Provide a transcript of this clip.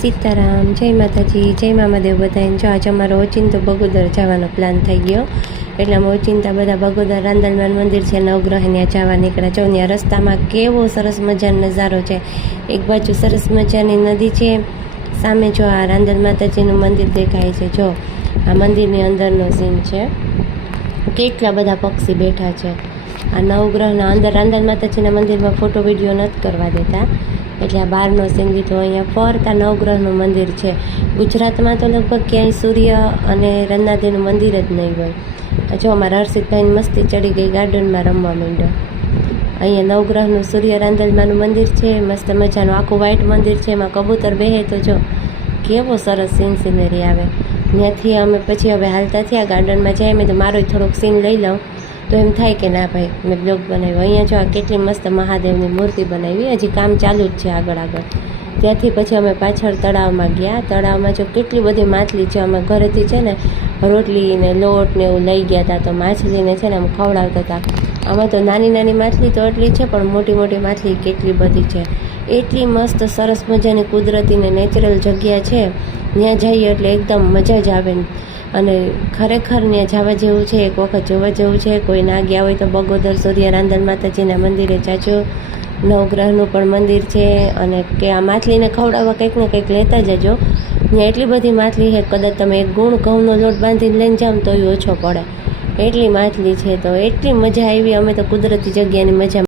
સીતારામ, જય માતાજી, જય મામાદેવ બધાને. જો આજે અમારો ઓચિંતો બગોદર જવાનો પ્લાન થઈ ગયો, એટલે અમે ઓચિંતા બધા બગોદર રાંદલમાન મંદિર છે નવગ્રહ ત્યાં જવા નીકળ્યા. જો ત્યાં રસ્તામાં કેવો સરસ મજાનો નજારો છે. એક બાજુ સરસ મજાની નદી છે, સામે જો આ રાંદલ માતાજીનું મંદિર દેખાય છે. જો આ મંદિરની અંદરનો સીન છે, કેટલા બધા પક્ષી બેઠા છે. આ નવગ્રહના અંદર રાંદલ માતાજીના મંદિરમાં ફોટો વિડીયો નથી કરવા દેતા, એટલે આ બહારનો સીન લીધો. અહીંયા ફરતા નવગ્રહનું મંદિર છે. ગુજરાતમાં તો લગભગ ક્યાંય સૂર્ય અને રન્નાદેનું મંદિર જ નહીં હોય. જો અમારા હર્ષિતભાઈની મસ્તી ચડી ગઈ, ગાર્ડનમાં રમવા માંડ્યો. અહીંયા નવગ્રહનું સૂર્ય રાંદલમાનું મંદિર છે, મસ્ત મજાનું આખું વ્હાઈટ મંદિર છે. એમાં કબૂતર બેહે તો જો કેવો સરસ સિનરી આવે. ત્યાંથી અમે પછી હવે હાલતા થયા ગાર્ડનમાં જાય. મેં તો મારો થોડોક સીન લઈ લઉં તો એમ થાય કે ના ભાઈ મેં બ્લોગ બનાવ્યો. અહીંયા જો આ કેટલી મસ્ત મહાદેવની મૂર્તિ બનાવી, હજી કામ ચાલુ જ છે આગળ. ત્યાંથી પછી અમે પાછળ તળાવમાં ગયા. તળાવમાં જો કેટલી બધી માછલી છે. અમે ઘરેથી છે ને રોટલી ને લોટ ને એવું લઈ ગયા હતા, તો માછલીને છે ને અમે ખવડાવતા હતા. આમાં તો નાની નાની માછલી તો એટલી છે, પણ મોટી મોટી માછલી કેટલી બધી છે. એટલી મસ્ત સરસ મજાની કુદરતી ને નેચરલ જગ્યા છે. ત્યાં જઈએ એટલે એકદમ મજા જ આવે. અને ખરેખર ત્યાં જવા જેવું છે, એક વખત જોવા જેવું છે. કોઈ ના ગયા હોય તો બગોદર સૂર્ય રાંદલ માતાજીના મંદિરે જાજો. નવગ્રહનું પણ મંદિર છે, અને કે આ માછલીને ખવડાવવા કંઈક ને કંઈક લેતા જજો. ત્યાં એટલી બધી માછલી છે, કદાચ તમે એક ગુણ ઘઉંનો લોટ બાંધીને લઈને જાઓ તો એ ઓછો પડે, એટલી માછલી છે. તો એટલી મજા આવી. અમે તો કુદરતી જગ્યાની મજા